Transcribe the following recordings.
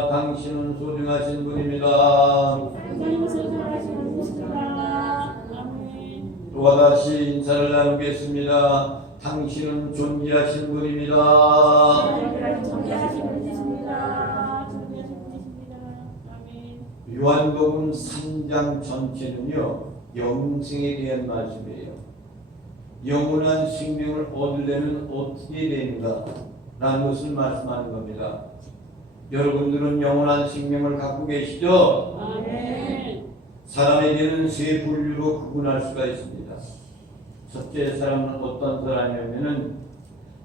믿습니다. 당신은 소중하신 분입니다. 또한 다시 인사를 나누겠습니다. 당신은 존귀하신 분입니다. 요한복음 3장 전체는요, 영생에 대한 말씀이에요. 영원한 생명을 얻으려면 어떻게 되는가? 라는 것을 말씀하는 겁니다. 여러분들은 영원한 생명을 갖고 계시죠? 아멘. 사람에게는 세 분류로 구분할 수가 있습니다. 첫째 사람은 어떤 사람이냐면은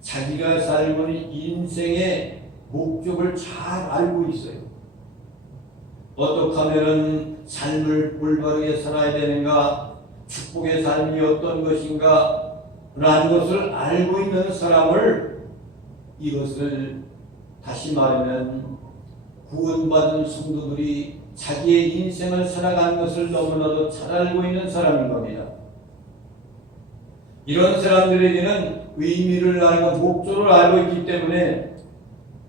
자기가 살고 있는 인생의 목적을 잘 알고 있어요. 어떻게 하면은 삶을 올바르게 살아야 되는가, 축복의 삶이 어떤 것인가 라는 것을 알고 있는 사람을, 이것을 다시 말하면 구원받은 성도들이 자기의 인생을 살아가는 것을 너무나도 잘 알고 있는 사람인 겁니다. 이런 사람들에게는 의미를 알고 목적을 알고 있기 때문에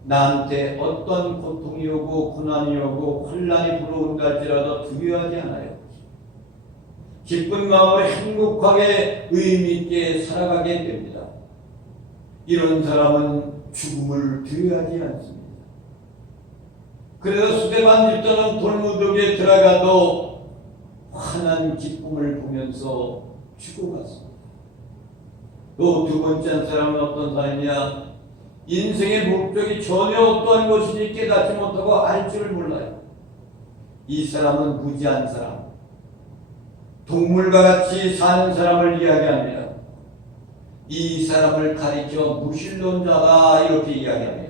나한테 어떤 고통이 오고 고난이 오고 혼란이 불어온다 할지라도 두려워하지 않아요. 기쁜 마음으로 행복하게 의미 있게 살아가게 됩니다. 이런 사람은 죽음을 두려워하지 않습니다. 그래서 스데반 집사는 돌무더기에 들어가도 환한 기쁨을 보면서 죽어갔습니다. 또 두 번째 사람은 어떤 사람이냐? 인생의 목적이 전혀 어떠한 것인지 깨닫지 못하고 알 줄을 몰라요. 이 사람은 무지한 사람, 동물과 같이 사는 사람을 이야기합니다. 이 사람을 가리켜 무신론자다 이렇게 이야기합니다.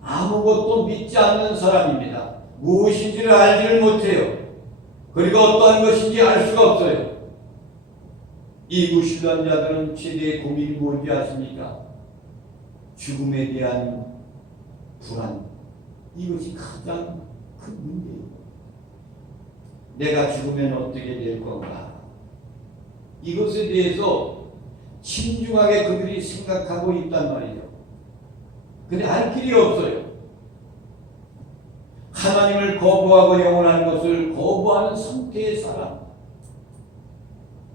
아무것도 믿지 않는 사람입니다. 무엇인지를 알지를 못해요. 그리고 어떠한 것인지 알 수가 없어요. 이 무신론자들은 최대의 고민이 뭔지 아십니까? 죽음에 대한 불안, 이것이 가장 큰 문제예요. 내가 죽으면 어떻게 될 건가? 이것에 대해서 신중하게 그들이 생각하고 있단 말이죠. 근데 알 길이 없어요. 하나님을 거부하고 영원한 것을 거부하는 상태의 사람,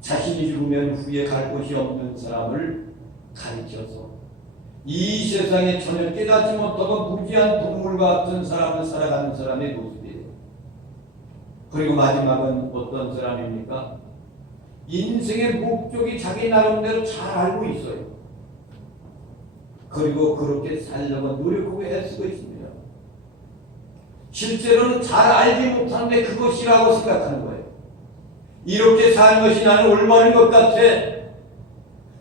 자신이 죽으면 후에 갈 곳이 없는 사람을 가르쳐서 이 세상에 전혀 깨닫지 못하고 무지한 동물과 같은 사람을 살아가는 사람의 모습이에요. 그리고 마지막은 어떤 사람입니까? 인생의 목적이 자기 나름대로 잘 알고 있어요. 그리고 그렇게 살려고 노력하고 애쓰고 있습니다. 실제로는 잘 알지 못하는데 그것이라고 생각하는 거예요. 이렇게 사는 것이 나는 올바른 것 같아.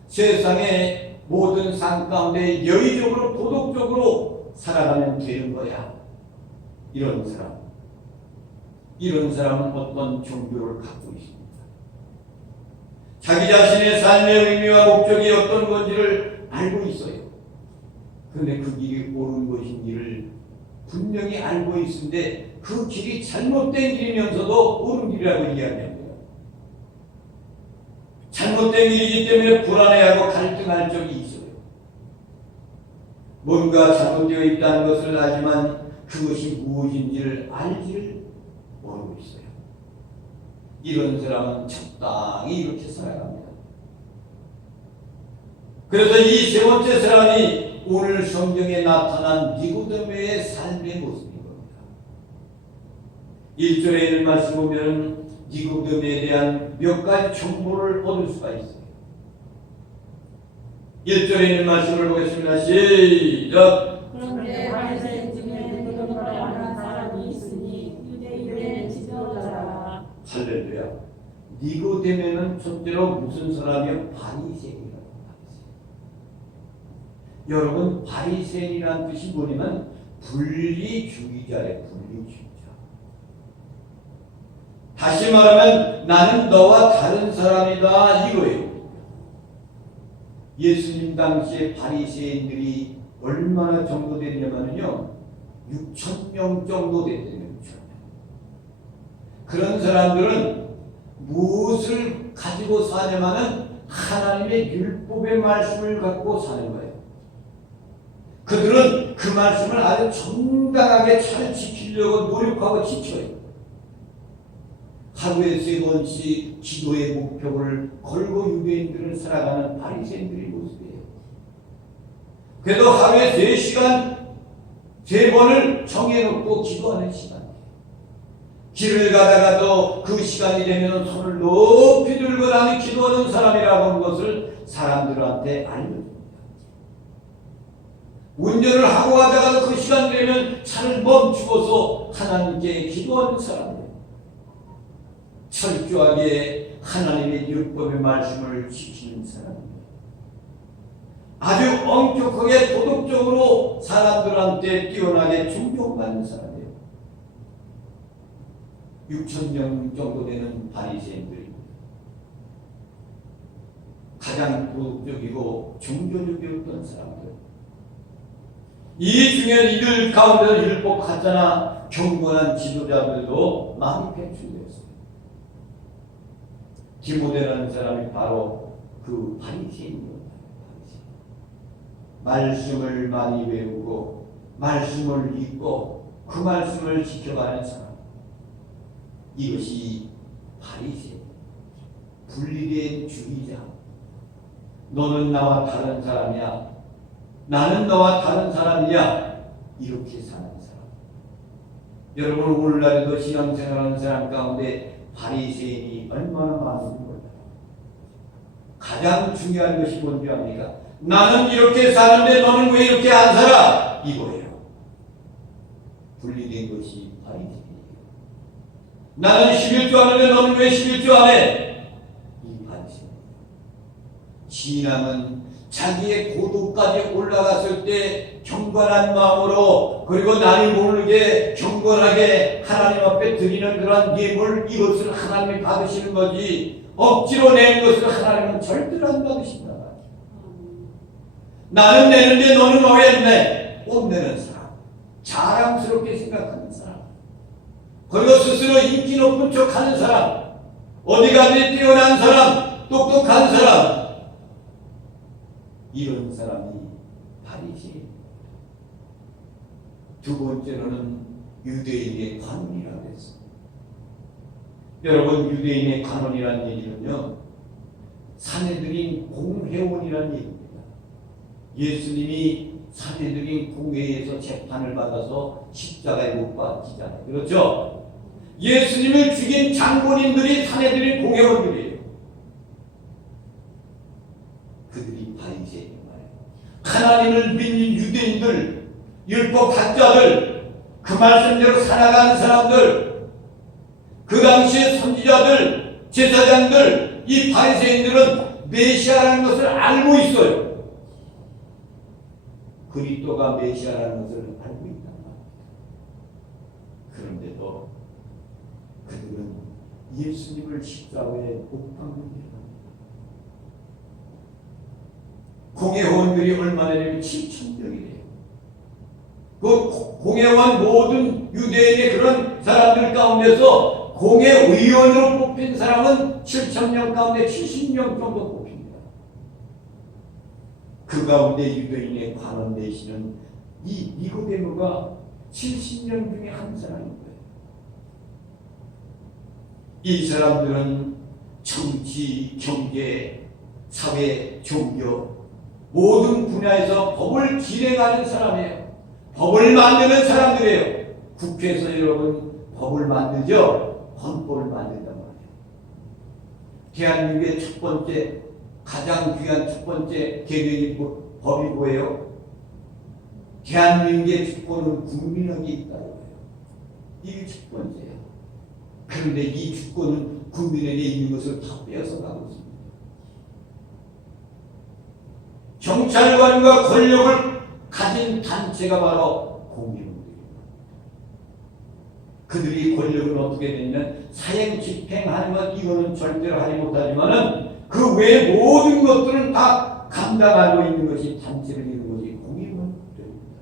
세상의 모든 삶 가운데 여의적으로 도덕적으로 살아가면 되는 거야. 이런 사람은 어떤 종교를 갖고 있습니다. 자기 자신의 삶의 의미와 목적이 어떤 건지를 알고 있어요. 그런데 그 길이 옳은 것인지를 분명히 알고 있는데 그 길이 잘못된 길이면서도 옳은 길이라고 이야기합니다. 잘못된 길이기 때문에 불안해하고 갈등할 적이 있어요. 뭔가 잘못되어 있다는 것을 알지만 그것이 무엇인지를 알지를 모르고 있어요. 이런 사람은 적당히 이렇게 살아갑니다. 그래서 이 세 번째 사람이 오늘 성경에 나타난 니고데모의 삶의 모습인 겁니다. 1절에 있는 말씀 보면 니고데모에 대한 몇 가지 정보를 얻을 수가 있어요. 1절에 있는 말씀을 보겠습니다. 시작! 그런데 바리새인 중에 니고데모라 하는 사람이 있으니 유대인의 지도자라. 할렐루야. 니고데모는 첫째로 무슨 사람이요? 바리새인이라고 말했어요. 여러분, 바리새인이라는 뜻이 뭐냐면 분리주의자예요. 분리주의자. 다시 말하면 나는 너와 다른 사람이다 이거예요. 예수님 당시에 바리새인들이 얼마나 정도 되냐면요 6,000명 정도 됐대요. 6,000명. 그런 사람들은 무엇을 가지고 사냐면은 하나님의 율법의 말씀을 갖고 사는 거예요. 그들은 그 말씀을 아주 정당하게 잘 지키려고 노력하고 지켜요. 하루에 3번씩 기도의 목표를 걸고 유대인들은 살아가는 바리새인들의 모습이에요. 그래도 하루에 3시간 3번을 정해놓고 기도하는 시간. 길을 가다가도 그 시간이 되면 손을 높이 들고 나는 기도하는 사람이라고 하는 것을 사람들한테 알려줍니다. 운전을 하고 가다가도 그 시간 되면 차를 멈추고서 하나님께 기도하는 사람이에요. 철저하게 하나님의 율법의 말씀을 지키는 사람이에요. 아주 엄격하게 도덕적으로 사람들한테 뛰어나게 존경받는 사람이에요. 6,000명 정도 되는 바리새인들입니다. 가장 도덕적이고 종교적이었던 사람들. 이 중에 이들 가운데서 율법하자나 경건한 지도자들도 많이 배출되었어요. 디모데라는 사람이 바로 그 바리새인이었다. 말씀을 많이 외우고 말씀을 읽고 그 말씀을 지켜가는 사람. 이것이 바리새인, 분리된 주의자. 너는 나와 다른 사람이야. 나는 너와 다른 사람이야. 이렇게 사는 사람. 여러분 오늘날에도 신앙생활하는 사람 가운데 바리새인이 얼마나 많은지 몰라요. 가장 중요한 것이 뭔지 압니까? 나는 이렇게 사는데 너는 왜 이렇게 안 살아? 이거예요. 분리된 것이 바리새인. 나는 11조 하는데 너는 왜 11조 안 해? 이 바리새인. 신앙은 자기의 고도까지 올라갔을 때 경건한 마음으로 그리고 나를 모르게 경건하게 하나님 앞에 드리는 그러한 예물, 이것을 하나님이 받으시는 거지 억지로 내는 것을 하나님은 절대로 안 받으신다. 나는 내는데 너는 왜 내? 못 내는 사람, 자랑스럽게 생각하는 사람, 그리고 스스로 인기 높은 척하는 사람, 어디 가든지 뛰어난 사람, 똑똑한 사람, 이런 사람이 바리새인. 두 번째로는 유대인의 관원이라고 했습니다. 여러분 유대인의 관원이라는 얘기는요, 산헤드린 공회원이라는 얘기입니다. 예수님이 산헤드린 공회에서 재판을 받아서 십자가에 못 박히잖아요. 그렇죠? 예수님을 죽인 장본인들이 산헤드린 공회원들이에요. 그들이 바리새인인 거예요. 하나님을 믿는 유대인들, 율법학자들, 그 말씀대로 살아가는 사람들, 그 당시의 선지자들, 제사장들, 이 바리새인들은 메시아라는 것을 알고 있어요. 그리스도가 메시아라는 것을 알고 있단 말입니다. 그런데도 그들은 예수님을 십자가에 못 박는 겁니다. 공회원들이 얼마나 되면 7,000명이래요. 그 공회원 모든 유대인의 그런 사람들 가운데서 공회의원으로 뽑힌 사람은 7,000명 가운데 70명 정도 뽑힙니다. 그 가운데 유대인의 관원 되시는 이 니고데모가 70명 중에 한 사람인 거예요. 이 사람들은 정치, 경제, 사회, 종교 모든 분야에서 법을 진행하는 사람이에요. 법을 만드는 사람들이에요. 국회에서 여러분 법을 만들죠? 헌법을 만든단 말이에요. 대한민국의 첫 번째, 가장 귀한 첫 번째 개정이 법이 뭐예요? 대한민국의 주권은 국민에게 있다고 해요. 이게 첫 번째예요. 그런데 이 주권은 국민에게 있는 것을 다 빼앗아가고 있습니다. 경찰관과 권력을 가진 단체가 바로 공회원들입니다. 그들이 권력을 어떻게 되냐면 사형 집행하는 것 이거는 절대로 하지 못하지만은 그 외 모든 것들은 다 감당하고 있는 것이 단체를 이루는 것이 공회원들입니다.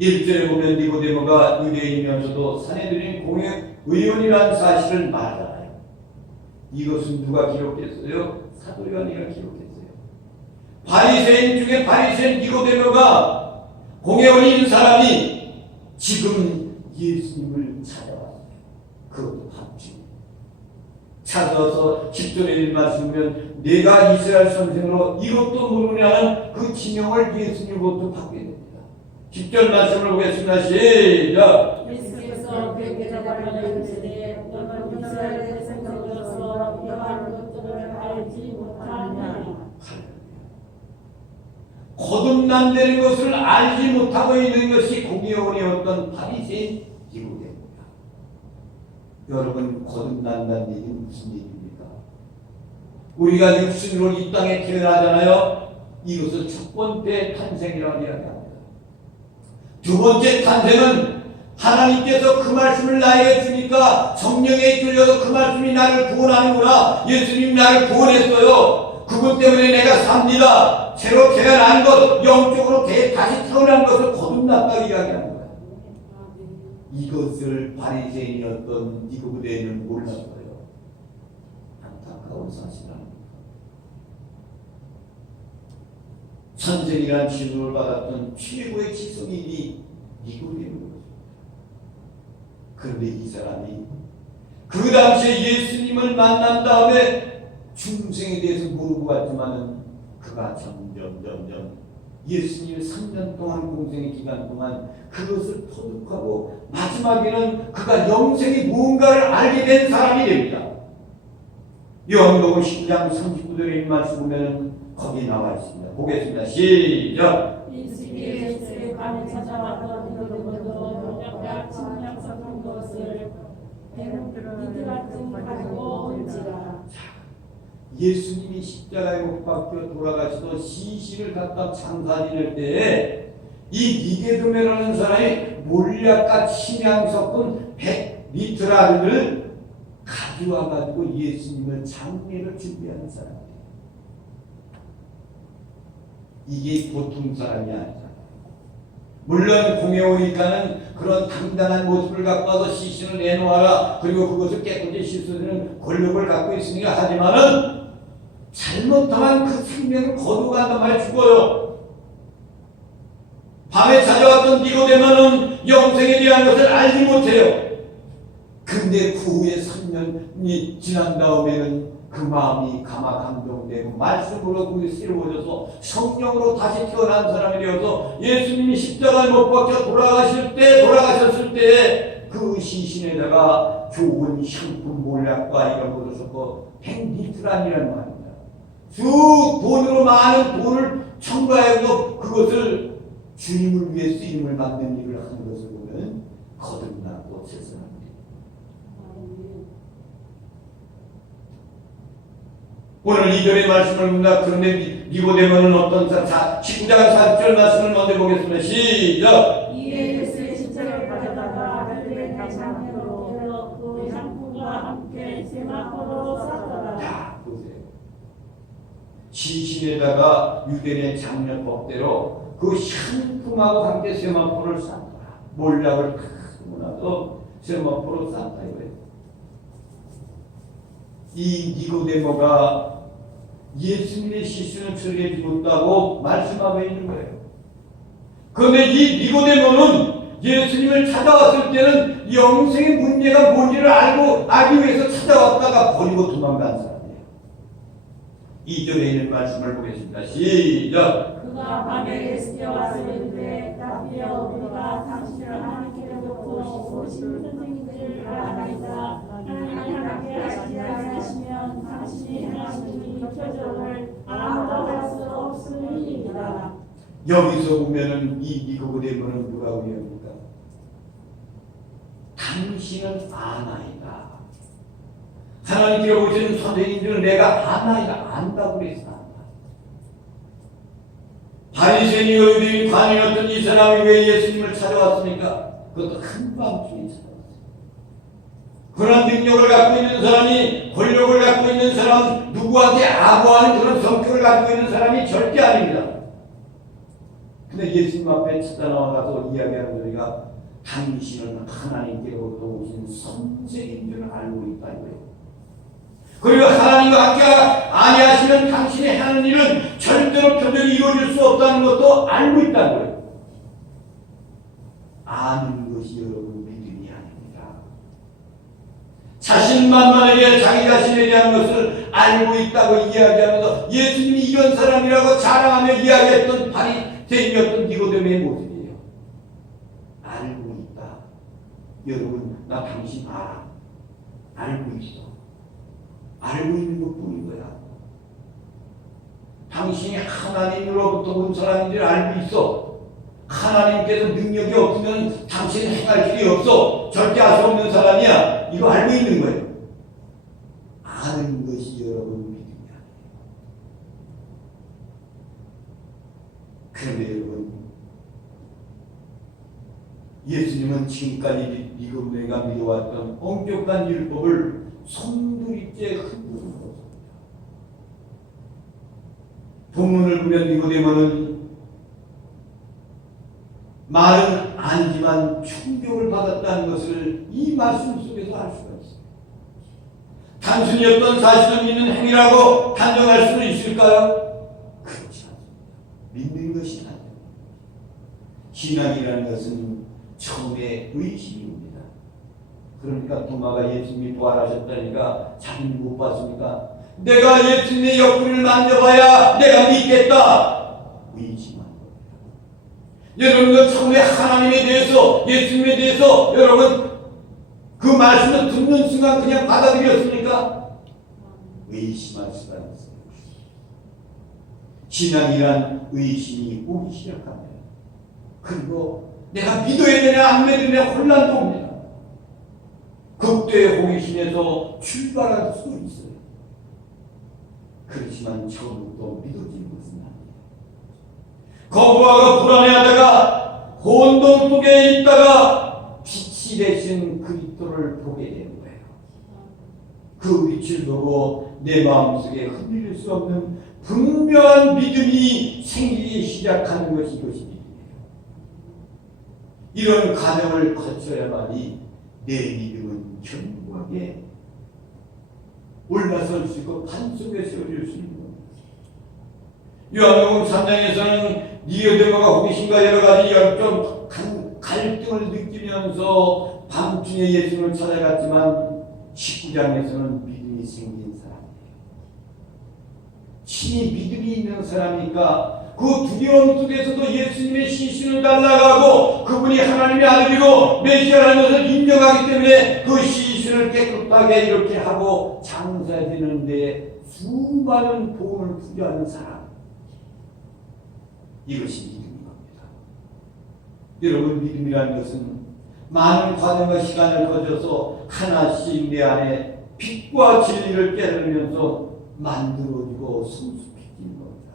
1절에 보면 니고데모가 유대인이면서도 산헤드린 공회의원이라는 사실을 말하잖아요. 이것은 누가 기록했어요? 사도 요한이가 기록했어요. 바리새인 중에 바리새인 니고데모가 공회원이 있는 사람이 지금 예수님을 찾아왔어요. 그것도 밤중에 찾아와서 10절에 말씀하면 내가 이스라엘 선생으로 이것도 모르냐는 그 지명을 예수님으로부터 받게 됩니다. 10절 말씀을 보겠습니다. 시작. 예수께서 그에게 대답하여 이르시되 너는 이스라엘의 선생으로서 이러한 것들을 알지 못하느냐. 거듭난다는 것을 알지 못하고 있는 것이 공회원이었던 바리새인 니고데모입니다. 여러분, 거듭난다는 얘기는 무슨 얘기입니까? 우리가 육신으로 이 땅에 태어나잖아요. 이것을 첫 번째 탄생이라고 이야기합니다. 두 번째 탄생은 하나님께서 그 말씀을 나에게 주니까 성령에 이끌려서 그 말씀이 나를 구원하는구나. 예수님 나를 구원했어요. 그것 때문에 내가 삽니다. 새로 태어난 것, 영적으로 다시 태어난 것을 거듭났다고 이야기하는 거예요. 이것을 바리새인이었던 니고데모는 몰랐어요. 안타까운 사실 아닙니까? 선생이란 진노를 받았던 최고의 지성인이 니고데모였습니다. 그런데 이 사람이 그 당시에 예수님을 만난 다음에 중생에 대해서 모르고 왔지만은 그가 점점 예수님의 3년 동안 공생의 기간 동안 그것을 터득하고 마지막에는 그가 영생이 무언가를 알게 된 사람이 됩니다. 요한복음 10장 39절에 말씀 보면 거기 나와 있습니다. 보겠습니다. 시작. 인식이 예수의 밤에 찾아왔던 니고데모도 약간 침략 섞은 것을 이들 같은 가지고 온지라. 예수님이 십자가에 못 박혀 돌아가시도 시신을 갖다 장사 지낼 때에 이 니고데모라는 사람이 몰약과 침향 섞은 100리터를 가져와 가지고 예수님을 장례를 준비하는 사람이에요. 이게 보통 사람이 아니잖아요. 물론 공회오니까는 그런 당당한 모습을 갖고 와서 시신을 내놓아라, 그리고 그것을 깨끗이 씻어주는 권력을 갖고 있으니까 하지만은 잘못하면 그 생명을 거두간단 말이야. 죽어요. 밤에 찾아왔던 니고데모는 영생에 대한 것을 알지 못해요. 근데 그 후에 3년이 지난 다음에는 그 마음이 감동되고 말씀으로 그게 새로워져서 성령으로 다시 태어난 사람이 되어서 예수님이 십자가에 못 박혀 돌아가셨을 때 그 시신에다가 좋은 향품 몰약과 이런 것을 섞어 100리터란이라는 말입니다. 쭉 돈으로 많은 돈을 첨가해서 그것을 주님을 위해 쓰임을 받는 일을 하는 것을 보면 거듭나고 세상합니다. 오늘 2절의 말씀을 봅니다. 그런데 니고데모는 어떤 사람? 19장 40절 말씀을 먼저 보겠습니다. 시작. 이에 예수의 십자가를 가져다가 유대인의 장례로 그 향품과 함께 세마포로 쌌더라. 자, 보세요. 시신에다가 유대인의 장례법대로 그 향품하고 함께 세마포를 쌌더라. 몰락을 하고 나서 세마포로 쌌다 이거예요. 이 니고데모가 예수님의 시신을 처리하지 못하고 말씀하고 있는 거예요. 그런데 이 니고데모는 예수님을 찾아왔을 때는 영생의 문제가 뭔지를 알기 위해서 찾아왔다가 버리고 도망간 사람이에요. 2절에 있는 말씀을 보겠습니다. 시작. 그가 밤에 예수께 와서 이르되 라비여 우리가 당신을 하나님께로부터 오신 선생님들을 알아나이다. 하나님이 함께 하시지 않으시면 당신이 행하신 이 표적을 아무도 할 수 없음이니이다. 여기서 보면은 이 니고데모는 누가 우리합니까? 당신은 아나이다. 하나님께 오신 선생님들은 내가 아나이다. 안다고 그랬어. 바리새인이 유대인 관이었던 이 사람이 왜 예수님을 찾아왔습니까? 그것도 한밤중에 찾아왔어요. 그런 능력을 갖고 있는 사람이, 권력을 갖고 있는 사람, 누구한테 아부하는 그런 성격을 갖고 있는 사람이 절대 아닙니다. 근데 예수님 앞에 찾아 나와서 이야기하는 우리가 당신은 하나님께로부터 오신 선생인 줄 알고 있다 이거예요. 그리고 하나님과 함께 아니하시면 당신이 하는 일은 절대로 표적이 이루어질 수 없다는 것도 알고 있다는 거예요. 아는 것이 여러분 믿음이 아닙니다. 자신만만하게 자기 자신에 대한 것을 알고 있다고 이야기하면서 예수님이 이런 사람이라고 자랑하며 이야기했던 바리새인이었던 니고데모의 모습이에요. 알고 있다. 여러분, 나 당신 알아. 알고 있어. 알고 있는 것뿐인 거야. 당신이 하나님으로부터 온 사람인 줄 알고 있어. 하나님께서 능력이 없으면 당신은 행할 길이 없어. 절대 할 수 없는 사람이야. 이거 알고 있는 거예요. 아는 것이 여러분 믿음이 아니에요. 그런데 여러분, 예수님은 지금까지 니고데모가 믿어왔던 엄격한 율법을 손들이째 흔들어 놓았습니다. 본문을 보면 니고데모는 말은 아니지만 충격을 받았다는 것을 이 말씀 속에서 알 수가 있습니다. 단순히 어떤 사실을 믿는 행위라고 단정할 수는 있을까요? 그렇지 않습니다. 믿는 것이 아니에요. 신앙이라는 것은 처음에 의심입니다. 그러니까 도마가 예수님이 부활하셨다니까 자기는 못 봤습니까? 내가 예수님의 옆구리를 만져봐야 내가 믿겠다. 의심한 겁니다. 여러분은 처음에 하나님에 대해서, 예수님에 대해서 여러분 그 말씀을 듣는 순간 그냥 받아들였습니까? 의심할 수가 있어요. 신앙이란 의심이 오기 시작합니다. 그리고 내가 믿어야 되냐 안 믿어야 되냐 혼란도 옵니다. 극도의 호기심에서 출발할 수도 있어요. 그렇지만 처음부터 믿어지는 것은 아니에요. 거부하고 불안해하다가 혼돈 속에 있다가 빛이 되신 그리스도를 보게 되는 거예요. 그 빛을 보고 내 마음속에 흔들릴 수 없는 분명한 믿음이 생기기 시작하는 것이 이것이 믿음이에요. 이런 과정을 거쳐야만이 내 믿음은 견고하게 올라설 수 있고 판 속에 세워질 수 있는 겁니다. 요한복음 3장에서는 니고데모가 호기심과 여러 가지 열정, 갈등을 느끼면서 밤중에 예수님을 찾아갔지만 19장에서는 믿음이 생긴 사람이에요. 신이 믿음이 있는 사람이니까 그 두려움 속에서도 예수님의 시신을 달라가고 그분이 하나님의 아들이고 메시아라는 것을 인정하기 때문에 그 시신을 깨끗하게 이렇게 하고 장사되는 데 수많은 돈을 투자하는 사람. 이것이 믿음인 겁니다. 여러분, 믿음이라는 것은 많은 과정과 시간을 거쳐서 하나씩 내 안에 빛과 진리를 깨달으면서 만들어지고 성숙해지는 겁니다.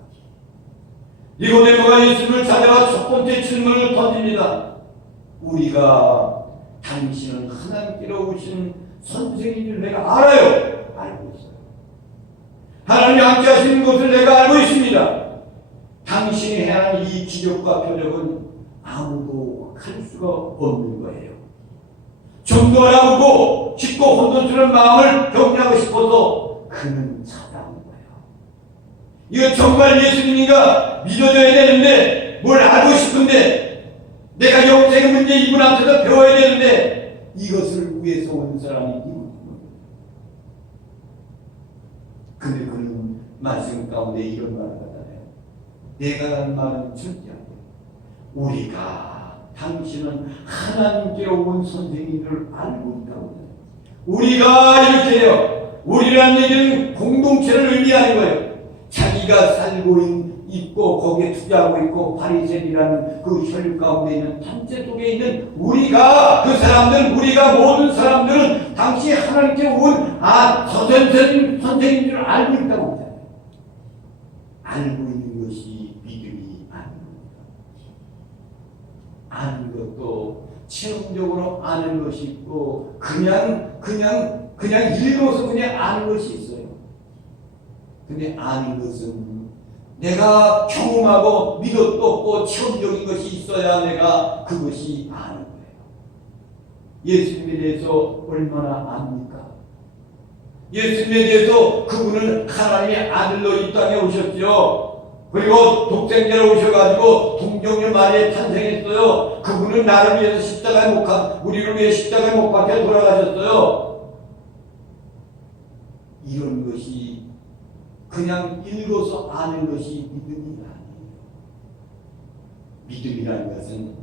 니고데모가 예수님을 찾아와 첫 번째 질문을 던집니다. 우리가 당신은 하나님께로 오신 선생인 줄 내가 알아요. 알고 있어요. 하나님이 함께 하시는 것을 내가 알고 있습니다. 당신이 행한 이 기적과 표적은 아무도 할 수가 없는 거예요. 좀 더 알아보고 싶고 혼돈스러운 마음을 격려하고 싶어서 그는 찾아온 거예요. 이거 정말 예수님인가 믿어져야 되는데 뭘 알고 싶은데 내가 영생의 문제 이분한테서 배워야 되는데 이것을 위해서 온 사람이 이분입니다. 근데 그는 말씀 가운데 이런 말을 하잖아요. 내가 한 말은 절대 안 돼요. 우리가 당신은 하나님께로 온 선생인 줄 알고 있다고 해요. 우리가 이렇게 해요. 우리라는 얘기는 공동체를 의미하는 거예요. 자기가 살고 있고 거기에 투자하고 있고 바리새인이라는 그 혈육 가운데 있는 단체 속에 있는 우리가 그 사람들 우리가 모든 사람들은 당시 하나님께 온 선생인 줄 알고 있다고 해요. 알고 있는 것이 믿음이 아닙니다. 아는 것도 체험적으로 아는 것이 있고 그냥 읽어서 그냥 아는 것이 있어요. 근데 아는 것은 내가 경험하고 믿었고 체험적인 것이 있어야 내가 그것이 아는 거예요. 예수님에 대해서 얼마나 압니까? 예수님에 대해서 그분은 하나님의 아들로 이 땅에 오셨죠. 그리고 독생자로 오셔가지고 동정녀 마리아에 탄생했어요. 그분은 나를 위해서 십자가에 우리를 위해 십자가에 못 박혀 돌아가셨어요. 이런 것이 그냥 읽어서 아는 것이 믿음이 아니에요. 믿음이라는 것은